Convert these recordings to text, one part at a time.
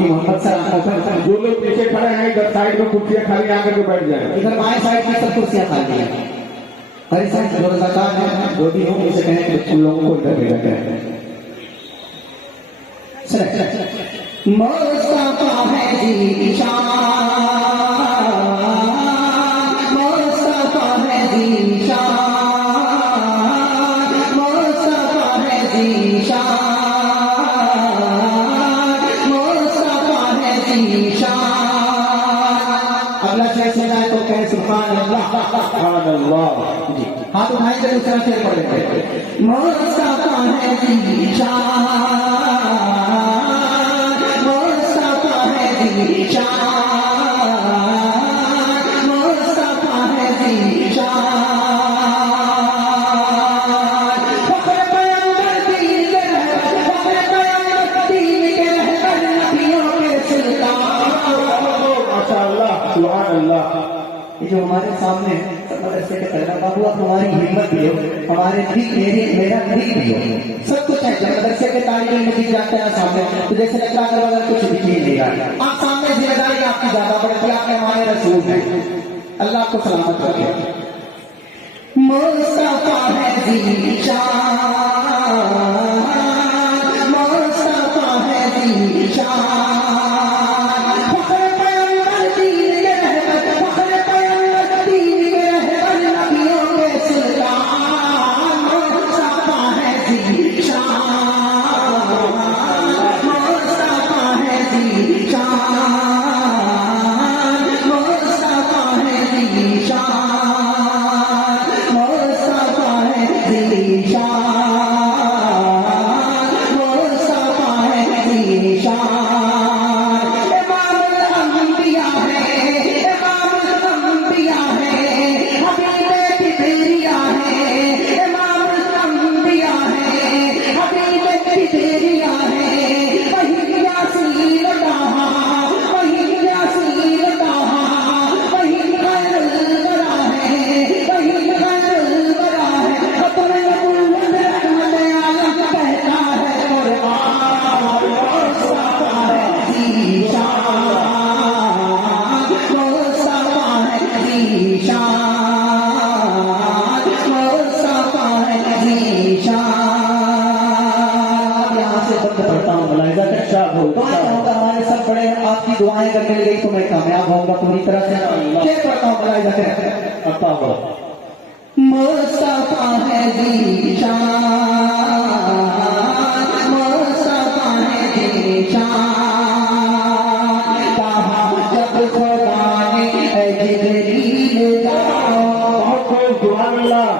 जो लोग पीछे खड़े हैं इधर साइड में कुर्सियां खाली आकर के बैठ जाए। इधर बाएं साइड की सब कुर्सियां खाली हैं। हरी साइड जो रजाकार है जो भी हो उसे कहें कि उन लोगों को इधर भेजा करें। मुस्तफा है जीशान, मुस्तफा है जीशान, मुस्तफा है जीशान, मुस्तफा है जीशान। अगला शेर सुना है तो कहे सुभान अल्लाह। जी हाथ उठाए तो दूसरा शेर पढ़ लेते हैं। मुस्तफा है जीशान, मुस्तफा है जीशान, मुस्तफा है जीशान। फख्र पैगंबर दीन के रहबर, फख्र पैगंबर दीन के रहबर, नबियों के सुल्तान। माशाअल्लाह सुभान अल्लाह। ये जो हमारे सामने मदरसे के तलबा बाबू आप हमारी हिम्मत भी हो, हमारे भी मेरा भी हो, सब कुछ है। जब मदरसे के तालिब में दिख जाते हैं सामने तो जैसे लगता है अगर कुछ दिख नहीं देगा। आप सामने जिम्मेदारी आपकी ज्यादा बढ़ती है, आपके हमारे रसूल हैं। अल्लाह को सलामत रखे। मुस्तफा है जीशान, मुस्तफा है जीशान, फख्र पैगंबर दीन के रहबर, फख्र पैगंबर दीन के रहबर, नबियों के सुल्तान। मुस्तफा है जीशान, मुस्तफा है जीशान, मुस्तफा है जीशान, मुस्तफा है जीशान, मुस्तफा है जीशान। इमामुल अंबिया है, इमामुल अंबिया है, हबीबे किबरिया है, इमामुल अंबिया है, हबीबे किबरिया है। वही यासीन ताहा, वही यासीन ताहा, वही खैरुल वरा है, वही खैरुल वरा है। खत्म नबूवत रहमत आलम कहता है कुरान। मुस्तफा है जीशान, मुस्तफा है जीशान, मुस्तफा है जीशान। यहाँ से बंद करता हूँ। मुलाहिजा कर दुआएं होगा हमारे सब बड़े आपकी दुआएं अगर मिल गई तो मैं कामयाब होऊंगा पूरी तरह से। क्या करता हूँ मुलाहिजा कर। मुस्तफा है जीशान, मुस्तफा है जीशान। कहा जब खुदा ने ऐ जिब्रील जाओ, सुभान अल्लाह।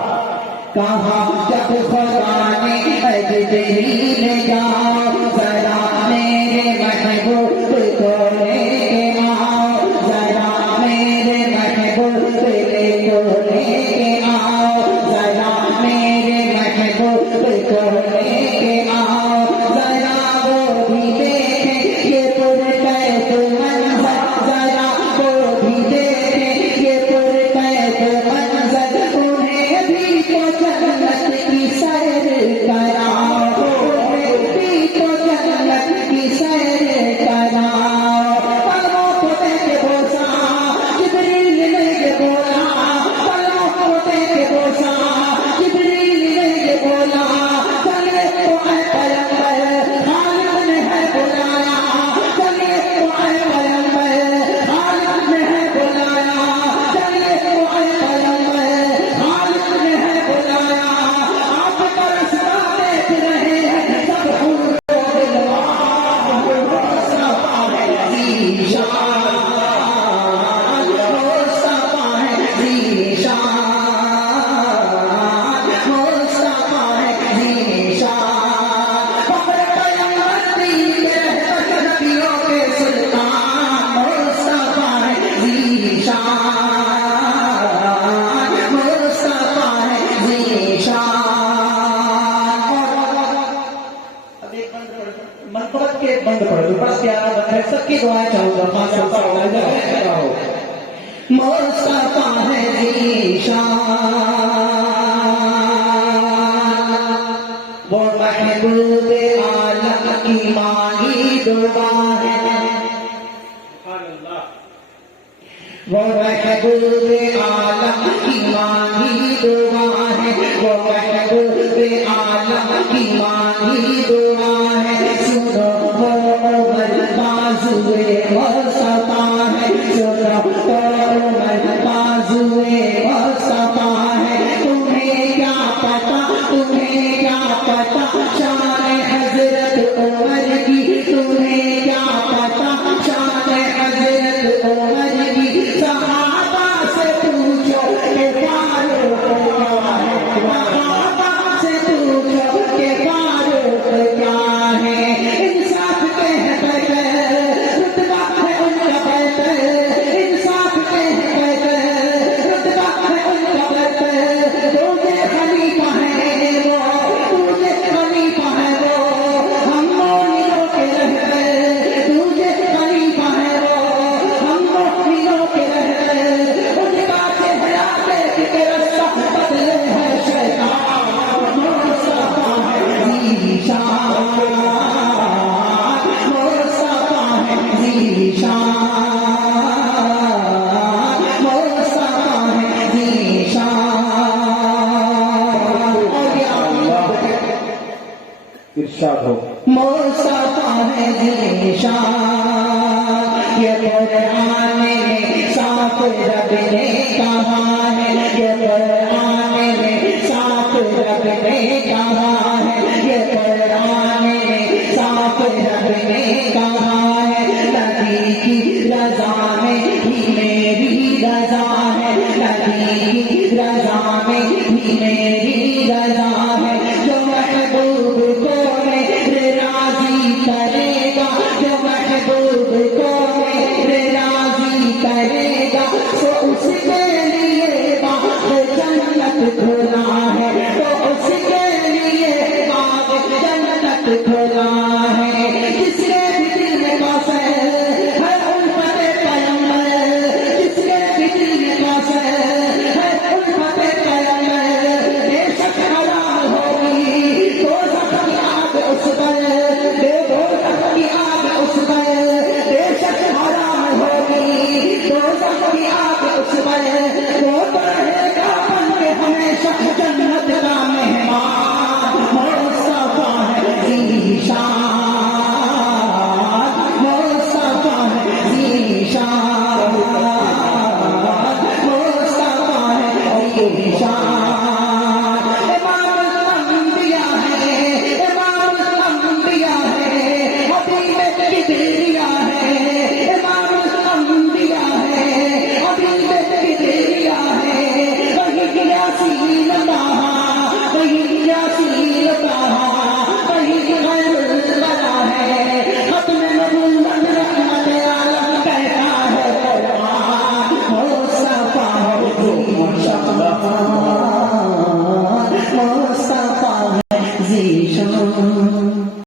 कहा जब खुदा ने ऐ जिब्रील जाओ, जरा मेरे महबूब को लेके आओ, जरा मेरे महबूब को लेके आओ, जरा मेरे महबूब को लेके आओ, जरा वो भी देखे ये पुरकैद मंजर, जरा वो भी देखे ये पुरकैद मंजर। उन्हें भी तो जन्नत की सैर कराओ, उन्हें भी तो जन्नत की सैर कराओ। पलकों को देके बोसा जिब्रील ने ये बोला, पलकों को देके बोसा जिब्रील ने ये बोला। चले तो ऐ पैगंबर खालिद ने है बुलाया, चले तो ऐ पैगंबर खालिद ने है बुलाया, चले तो ऐ पैगंबर खालिद ने है बुलाया। आपका रास्ता देख रहे हैं सब हूर को दिलवा। मुस्तफा है जीशान, मुस्तफा है जीशान, मुस्तफा है जीशान। फख्र पैगंबर दीन के रहबर, नबियों के सुल्तान। मुस्तफा है जीशान, मुस्तफा है जीशान। अब एक बंद पढ़ दो, मनकबत के बंद पढ़ दो, बस प्यारा बंद है। सबकी दुआएं चाहूंगा खास तौर पर मुस्तफा है जीशान, वो महबूब आलम की मांगी दुआ है। वो महबूब आलम की मांगी दुआ है, वो महबूब आलम की मांगी दुआ है। सुनो वो उमर बाजुए मुस्तफा है, सुनो वो उमर बाजुए मुस्तफा है। तुम्हें क्या पता, तुम्हें क्या पता शान हजरत उमर की, तुम्हें क्या पता शान हजरत उमर की। सहाबा से पूछो के फारूक क्या है, सहाबा से पूछो के फारूक क्या है। इंसाफ कहते रुतबा है उनका बेहतर, इंसाफ कहते रुतबा है उनका बेहतर। तुझे खलीफा है वो, तुझे खलीफा है वो, हम मोमिनों के रहते। तुझे खलीफा है वो, हम मोमिनों के रहते। उनका चेहरा देख के रास्ता बदले है शैतान। मुस्तफा है ज़ीशान, मुस्तफा है ज़ीशान, मुस्तफा है ज़ीशान। और ये अल्लाह इरशाद हो। मुस्तफा है ज़ीशान। ये कुरान में साफ रब ने कहा